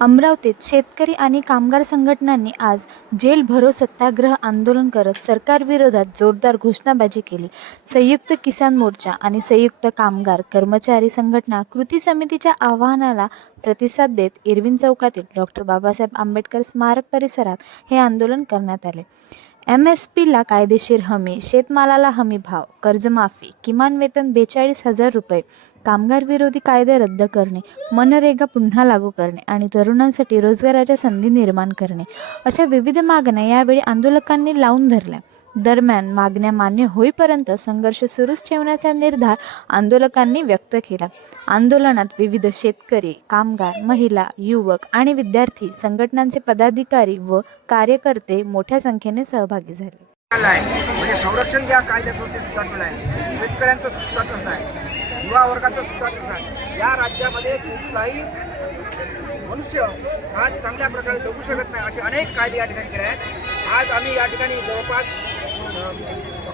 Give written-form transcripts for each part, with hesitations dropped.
अमरावतीत शेतकरी आणि कामगार संघटनांनी आज जेल भरो सत्याग्रह आंदोलन करत सरकारविरोधात जोरदार घोषणाबाजी केली. संयुक्त किसान मोर्चा आणि संयुक्त कामगार कर्मचारी संघटना कृती समितीच्या आवाहनाला प्रतिसाद देत इरविन चौकातील डॉ. बाबासाहेब आंबेडकर स्मारक परिसरात हे आंदोलन करण्यात आले. MSPला कायदेशीर हमी, शेतमालाला हमी भाव, कर्जमाफी, किमान वेतन 42,000 रुपये, कामगार विरोधी कायदे रद्द करणे, मनरेगा पुन्हा लागू करणे आणि तरुणांसाठी रोजगाराच्या संधी निर्माण करणे अशा विविध मागण्या यावेळी आंदोलकांनी लावून धरल्या. दरम्यान मागण्या मान्य होईपर्यंत संघर्ष सुरूच ठेवण्याचा निर्धार आंदोलकांनी व्यक्त केला. आंदोलनात विविध शेतकरी, कामगार, महिला, युवक आणि विद्यार्थी संघटनांचे पदाधिकारी व कार्यकर्ते मोठ्या संख्येने सहभागी झाले. म्हणजे संरक्षण ज्या कायद्याचं ते सुद्धा केलं आहे, शेतकऱ्यांचं सुद्धा कसं आहे, युवा वर्गाचं सुद्धा कसं आहे. या राज्यामध्ये कुठलाही मनुष्य आज चांगल्या प्रकारे जगू शकत नाही असे अनेक कायदे या ठिकाणी केले आहेत. आज आम्ही या ठिकाणी जवळपास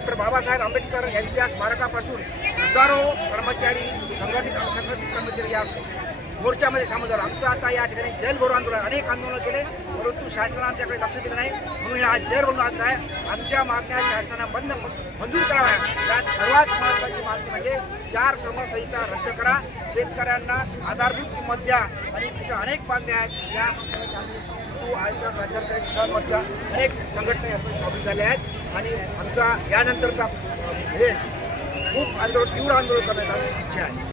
डॉ. बाबासाहेब आंबेडकर यांच्या स्मारकापासून हजारो कर्मचारी, संघटित असंघटित कर्मचारी या मोर्चामध्ये सामील झालो. आमचं आता या ठिकाणी जेल भरो आंदोलन, अनेक आंदोलन केले परंतु शासनाने आमच्याकडे लक्ष दिलं नाही, म्हणून आज जेल भरो आंदोलन आहे. आमच्या मागण्या शासनानं मंजूर कराव्या. यात सर्वात महत्त्वाची मागणी म्हणजे 4 समसंहिता रद्द करा, शेतकऱ्यांना आधारभूत किंमत द्या आणि अशा अनेक मागण्या आहेत. या राज्यातल्या किसान मोर्चा अनेक संघटना यातून सामील झाल्या आहेत आणि आमचा यानंतरचा खूप तीव्र आंदोलन करण्याची इच्छा आहे.